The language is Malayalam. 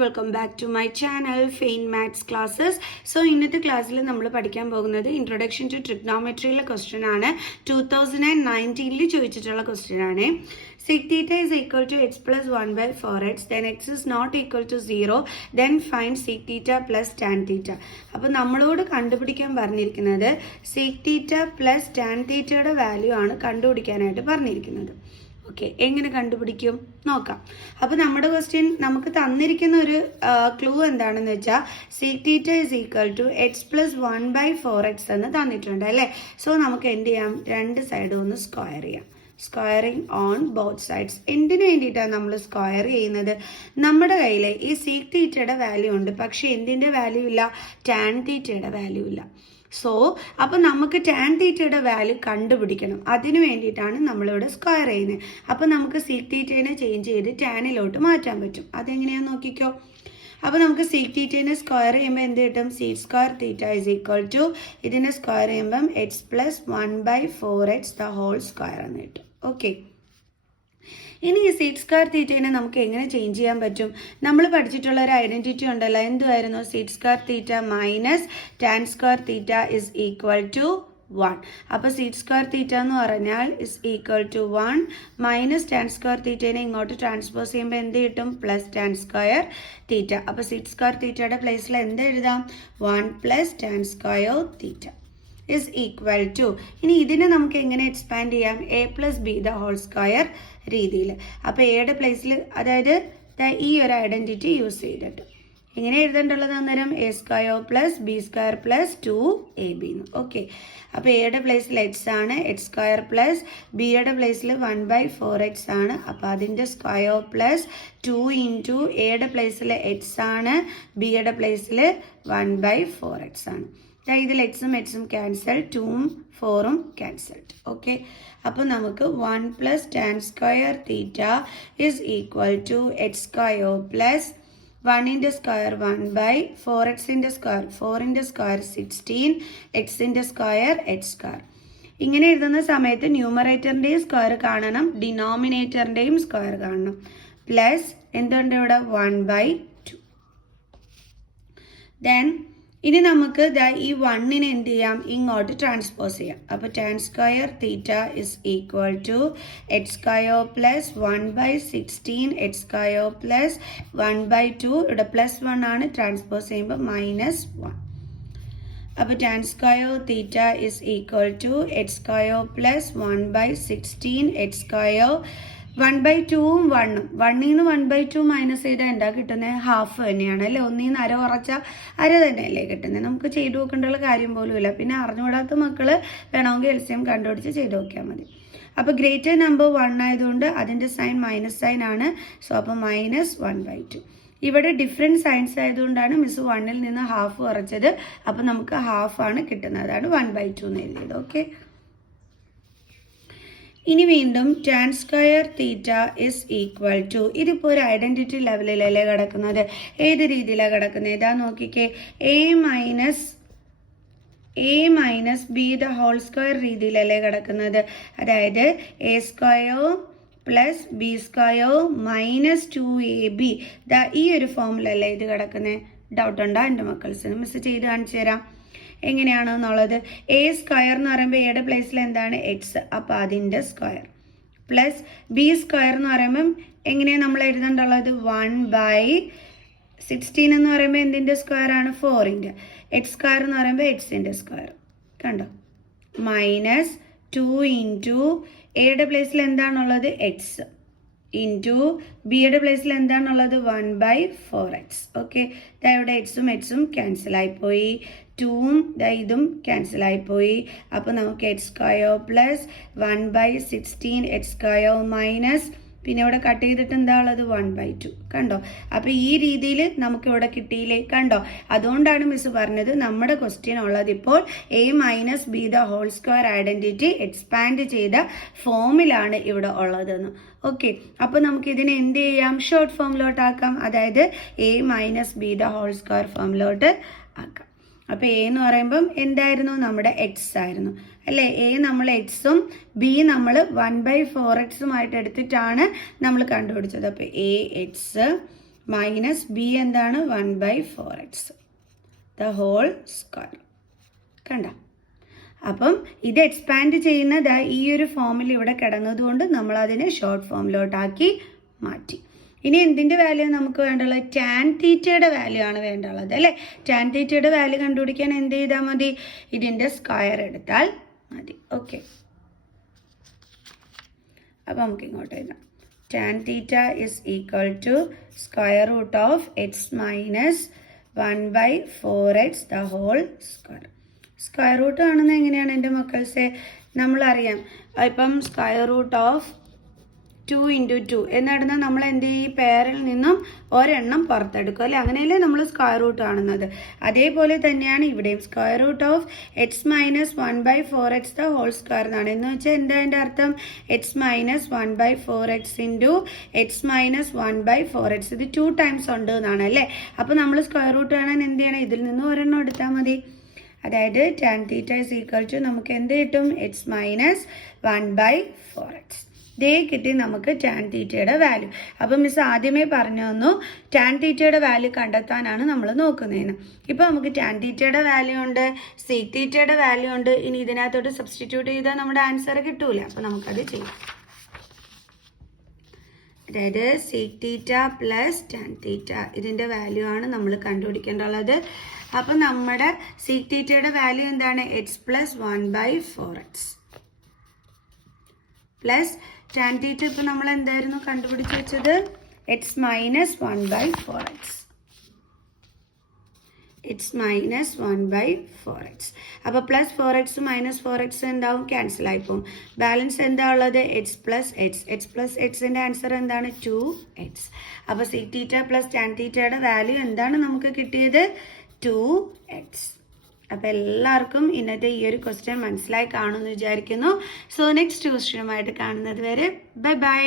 welcome back to my channel Faint Maths Classes. So ഇന്നത്തെ ക്ലാസ്സിൽ നമ്മൾ പഠിക്കാൻ പോകുന്നത് ഇൻട്രൊഡക്ഷൻ ടു ട്രിഗ്നോമെട്രിയിലെ ക്വസ്റ്റ്യൻ ആണ്. 2019 ചോദിച്ചിട്ടുള്ള ക്വസ്റ്റ്യൻ ആണ്. Sec theta is equal to x plus 1 by 4x, then x is not equal to 0, then find sec theta plus tan theta. അപ്പോൾ നമ്മളോട് കണ്ടുപിടിക്കാൻ പറഞ്ഞിരിക്കുന്നത് sec theta plus tan theta യുടെ വാല്യൂ ആണ് കണ്ടുപിടിക്കാനായിട്ട് പറഞ്ഞിരിക്കുന്നത്. ഓക്കെ, എങ്ങനെ കണ്ടുപിടിക്കും നോക്കാം. അപ്പോൾ നമ്മുടെ ക്വസ്റ്റ്യൻ നമുക്ക് തന്നിരിക്കുന്ന ഒരു ക്ലൂ എന്താണെന്ന് വെച്ചാൽ sec theta is equal to x plus 1 by 4x എന്ന് തന്നിട്ടുണ്ട് അല്ലേ. സോ നമുക്ക് എന്ത് ചെയ്യാം, രണ്ട് സൈഡും ഒന്ന് സ്ക്വയർ ചെയ്യാം. Squaring on both sides. എന്തിനു വേണ്ടിയിട്ടാണ് നമ്മൾ സ്ക്വയർ ചെയ്യുന്നത്? നമ്മുടെ കയ്യിൽ ഈ sec theta വാല്യൂ ഉണ്ട്, പക്ഷെ എന്തിൻ്റെ വാല്യൂ ഇല്ല, tan theta വാല്യൂ ഇല്ല. സോ അപ്പോൾ നമുക്ക് tan theta വാല്യൂ കണ്ടുപിടിക്കണം. അതിന് വേണ്ടിയിട്ടാണ് നമ്മളിവിടെ സ്ക്വയർ ചെയ്യുന്നത്. അപ്പോൾ നമുക്ക് sec theta ചേഞ്ച് ചെയ്ത് ടാനിലോട്ട് മാറ്റാൻ പറ്റും. അതെങ്ങനെയാണെന്ന് നോക്കിക്കോ. അപ്പോൾ നമുക്ക് sec theta സ്ക്വയർ ചെയ്യുമ്പോൾ എന്ത് കിട്ടും, sec square theta is equal to ഇതിനെ സ്ക്വയർ ചെയ്യുമ്പം x plus 1 by 4x the whole square എന്ന് കിട്ടും. ഓക്കെ, ഇനി ഈ sec square theta നമുക്ക് എങ്ങനെ ചേഞ്ച് ചെയ്യാൻ പറ്റും? നമ്മൾ പഠിച്ചിട്ടുള്ള ഒരു ഐഡന്റിറ്റി ഉണ്ടല്ലോ, എന്തുമായിരുന്നു, sec square theta minus tan square theta is equal to 1. അപ്പോൾ sec square theta എന്ന് പറഞ്ഞാൽ is equal to 1 minus tan square theta ഇങ്ങോട്ട് ട്രാൻസ്പോസ് ചെയ്യുമ്പോൾ എന്ത് കിട്ടും, പ്ലസ് tan square theta. അപ്പോൾ sec square theta പ്ലേസിൽ എന്ത് എഴുതാം, 1 plus tan square theta is equal to, ഇനി ഇതിനെ നമുക്ക് എങ്ങനെ എക്സ്പാൻഡ് ചെയ്യാം, a plus B the whole square രീതിയിൽ. അപ്പോൾ എയുടെ പ്ലേസിൽ, അതായത് ഈ ഒരു ഐഡൻറ്റിറ്റി യൂസ് ചെയ്തിട്ട് എങ്ങനെ എഴുതേണ്ടുള്ളത് അന്നേരം A square plus b square plus 2ab. Okay, അപ്പോൾ എയുടെ പ്ലേസിൽ എക്സ് ആണ്, എക്സ് സ്ക്വയർ പ്ലസ് ബിയുടെ പ്ലേസിൽ 1 by 4x ആണ്. അപ്പോൾ അതിൻ്റെ സ്ക്വയർ പ്ലസ് 2 ഇൻറ്റു എയുടെ പ്ലേസിൽ എക്സ് ആണ്, ബിയുടെ പ്ലേസിൽ 1 by 4x ആണ്. ഇതിൽ എക്സും എക്സും ക്യാൻസൽ, 2ഉം 4ഉം ക്യാൻസൽഡ്. ഓക്കെ, അപ്പോൾ നമുക്ക് 1 plus tan square theta is equal to X square plus 1ൻ്റെ സ്ക്വയർ 1 by 4xൻ്റെ സ്ക്വയർ 4ൻ്റെ സ്ക്വയർ 16, എക്സിൻ്റെ സ്ക്വയർ എക്സ് സ്ക്വയർ. ഇങ്ങനെ എഴുതുന്ന സമയത്ത് ന്യൂമറേറ്ററിൻ്റെയും സ്ക്വയർ കാണണം, ഡിനോമിനേറ്ററിൻ്റെയും സ്ക്വയർ കാണണം. പ്ലസ് എന്തുണ്ട് ഇവിടെ, 1 by 2. ദെൻ ഇനി നമുക്ക് ഈ 1നെ എന്ത് ചെയ്യാം, ഇങ്ങോട്ട് ട്രാൻസ്പോസ് ചെയ്യാം. അപ്പോൾ tan square theta is equal to X square plus 1 by 16 X square plus 1 by 2, ഇവിടെ പ്ലസ് 1 ആണ്, ട്രാൻസ്പോസ് ചെയ്യുമ്പോൾ മൈനസ് 1. അപ്പോൾ tan square theta is equal to X square plus 1 by 16 X square 1 by 2ഉം 1ഉം 1ന്ന് 1 by 2 മൈനസ് ചെയ്താൽ എന്താ കിട്ടുന്നത്, ഹാഫ് തന്നെയാണ് അല്ലേ. 1ന്ന് അര കുറച്ചാൽ അര തന്നെയല്ലേ കിട്ടുന്നത്. നമുക്ക് ചെയ്തു നോക്കേണ്ടുള്ള കാര്യം പോലും ഇല്ല. പിന്നെ അറിഞ്ഞുകൂടാത്ത മക്കൾ വേണമെങ്കിൽ LCM കണ്ടുപിടിച്ച് ചെയ്ത് നോക്കിയാൽ മതി. അപ്പോൾ ഗ്രേറ്റർ നമ്പർ 1 ആയതുകൊണ്ട് അതിൻ്റെ സൈൻ മൈനസ് സൈൻ ആണ്. സോ അപ്പോൾ മൈനസ് 1 by 2. ഇവിടെ ഡിഫറെൻറ്റ് സൈൻസ് ആയതുകൊണ്ടാണ് മിസ് 1ൽ നിന്ന് ഹാഫ് കുറച്ചത്. അപ്പോൾ നമുക്ക് ഹാഫ് ആണ് കിട്ടുന്നത്, അതാണ് 1 by 2 എന്ന് എഴുതിയത്. ഓക്കെ, ഇനി വീണ്ടും tan square theta is equal to, ഇതിപ്പോൾ ഒരു ഐഡൻറ്റിറ്റി ലെവലിലല്ലേ കിടക്കുന്നത്. ഏത് രീതിയിലാണ് കിടക്കുന്നത്, ഇതാ നോക്കിക്കേ, a minus B the whole square രീതിയിലല്ലേ കിടക്കുന്നത്. അതായത് a square plus b square minus 2ab, ഈ ഒരു ഫോമിലല്ലേ ഇത് കിടക്കുന്നത്. ഡൗട്ട് ഉണ്ടോ എൻ്റെ മക്കൾസിന്? മിസ് ചെയ്ത് കാണിച്ചു തരാം എങ്ങനെയാണെന്നുള്ളത്. എ സ്ക്വയർ എന്ന് പറയുമ്പോൾ എയുടെ പ്ലേസിൽ എന്താണ്, എക്സ്, അപ്പോൾ അതിൻ്റെ സ്ക്വയർ പ്ലസ് ബി സ്ക്വയർ എന്ന് പറയുമ്പം എങ്ങനെയാണ് നമ്മൾ എഴുതേണ്ടുള്ളത്, 1 by 16 എന്ന് പറയുമ്പോൾ എന്തിൻ്റെ സ്ക്വയർ ആണ്, 4ൻ്റെ. എക്സ് സ്ക്വയർ എന്ന് പറയുമ്പോൾ എക്സിൻ്റെ സ്ക്വയർ, കണ്ടോ, മൈനസ് 2 ഇൻറ്റു എയുടെ പ്ലേസിൽ എന്താണുള്ളത്, എക്സ്, ഇൻറ്റു ബിയുടെ പ്ലേസിൽ എന്താണുള്ളത്, 1 by 4x. ഓക്കെ, ഇവിടെ എക്സും എക്സും ക്യാൻസലായിപ്പോയി, 2ഉം ഇതും ക്യാൻസലായിപ്പോയി. അപ്പോൾ നമുക്ക് X square plus 1 by 16 X square minus, പിന്നെ ഇവിടെ കട്ട് ചെയ്തിട്ട് എന്താ ഉള്ളത്, 1 by 2. കണ്ടോ, അപ്പോൾ ഈ രീതിയിൽ നമുക്ക് ഇവിടെ കിട്ടിയില്ലേ, കണ്ടോ. അതുകൊണ്ടാണ് മിസ് പറഞ്ഞത് നമ്മുടെ ക്വസ്റ്റ്യൻ ഉള്ളത് ഇപ്പോൾ A minus B the whole square identity expand ചെയ്ത ഫോമിലാണ് ഇവിടെ ഉള്ളതെന്ന്. ഓക്കെ, അപ്പോൾ നമുക്ക് ഇതിനെ എന്ത് ചെയ്യാം, ഷോർട്ട് ഫോമിലോട്ട് ആക്കാം. അതായത് a minus B the whole square ഫോമിലോട്ട് ആക്കാം. അപ്പോൾ എ എന്ന് പറയുമ്പം എന്തായിരുന്നു, നമ്മുടെ എക്സ് ആയിരുന്നു അല്ലേ. എ നമ്മൾ എക്സും ബി നമ്മൾ 1 by 4x എടുത്തിട്ടാണ് നമ്മൾ കണ്ടുപിടിച്ചത്. അപ്പോൾ എ എക്സ് മൈനസ് ബി എന്താണ് 1/4x ദ ഹോൾ സ്ക്വയർ. കണ്ട, അപ്പം ഇത് എക്സ്പാൻഡ് ചെയ്യുന്നത് ഈ ഒരു ഫോമിൽ ഇവിടെ കിടന്നതുകൊണ്ട് നമ്മൾ അതിനെ ഷോർട്ട് ഫോമിലോട്ടാക്കി മാറ്റി. ഇനി എന്തിൻ്റെ വാല്യൂ നമുക്ക് വേണ്ടുള്ളത്? ടാൻ തീറ്റയുടെ വാല്യൂ ആണ് വേണ്ടുള്ളത് അല്ലേ. ടാൻ തീറ്റയുടെ വാല്യൂ കണ്ടുപിടിക്കാൻ എന്ത് ചെയ്താൽ മതി? ഇതിൻ്റെ സ്ക്വയർ എടുത്താൽ മതി. ഓക്കെ, അപ്പം നമുക്ക് ഇങ്ങോട്ട് എഴുതാം. Tan theta is equal to square root of X minus 1/4x the whole square. Square root കാണുന്നത് എങ്ങനെയാണ് എൻ്റെ മക്കൾസെ? നമ്മളറിയാം, ഇപ്പം സ്ക്വയർ റൂട്ട് ഓഫ് 2 × 2 എന്നിടുന്ന നമ്മൾ എന്ത് ചെയ്യും? ഈ പെയറിൽ നിന്നും ഒരെണ്ണം പുറത്തെടുക്കും അല്ലേ. അങ്ങനെയല്ലേ നമ്മൾ സ്ക്വയർ റൂട്ട് കാണുന്നത്. അതേപോലെ തന്നെയാണ് ഇവിടെയും square root of X minus 1/4x the whole square എന്നാണ്. എന്ന് വെച്ചാൽ എന്താ അതിൻ്റെ അർത്ഥം? X minus 1/4x into X minus 1/4x. ഇത് 2 ടൈംസ് ഉണ്ട് എന്നാണ് അല്ലേ. അപ്പോൾ നമ്മൾ സ്ക്വയർ റൂട്ട് കാണാൻ എന്ത് ചെയ്യണം? ഇതിൽ നിന്നും ഒരെണ്ണം എടുത്താൽ മതി. അതായത് tan theta is equal to നമുക്ക് എന്ത് കിട്ടും? X minus 1/4x. ഇതേ കിട്ടി നമുക്ക് ടാൻ തീറ്റയുടെ വാല്യൂ. അപ്പം മിസ് ആദ്യമേ പറഞ്ഞു തന്നു ടാൻ തീറ്റയുടെ വാല്യൂ കണ്ടെത്താനാണ് നമ്മൾ നോക്കുന്നതെന്ന്. ഇപ്പോൾ നമുക്ക് ടാൻ തീറ്റയുടെ വാല്യൂ ഉണ്ട്, സീക് തീറ്റയുടെ വാല്യൂ ഉണ്ട്. ഇനി ഇതിനകത്തോട്ട് സബ്സ്റ്റിറ്റ്യൂട്ട് ചെയ്താൽ നമ്മുടെ ആൻസർ കിട്ടൂല. അപ്പോൾ നമുക്കത് ചെയ്യാം. അതായത് sec theta plus tan theta ഇതിൻ്റെ വാല്യൂ ആണ് നമ്മൾ കണ്ടുപിടിക്കേണ്ടുള്ളത്. അപ്പം നമ്മുടെ സീക് തീറ്റയുടെ വാല്യൂ എന്താണ്? X plus 1/4x plus tan theta ഇപ്പം നമ്മൾ എന്തായിരുന്നു കണ്ടുപിടിച്ച് വെച്ചത്? X minus 1/4x. X minus 1/4x. അപ്പോൾ പ്ലസ് 4x മൈനസ് 4x എന്താവും? ക്യാൻസൽ ആയിപ്പോവും. ബാലൻസ് എന്താ ഉള്ളത്? X plus X. X plus എക്സിൻ്റെ ആൻസർ എന്താണ്? 2x. അപ്പോൾ സീക് തീറ്റ പ്ലസ് ടാൻ തീറ്റയുടെ വാല്യൂ എന്താണ് നമുക്ക് കിട്ടിയത്? 2x. അപ്പോൾ എല്ലാവർക്കും ഇന്നത്തെ ഈ ഒരു ക്വസ്റ്റ്യൻ മനസ്സിലായി കാണുമെന്ന് വിചാരിക്കുന്നു. സോ നെക്സ്റ്റ് ക്വസ്റ്റ്യനുമായിട്ട് കാണുന്നത് വരെ ബൈ ബൈ.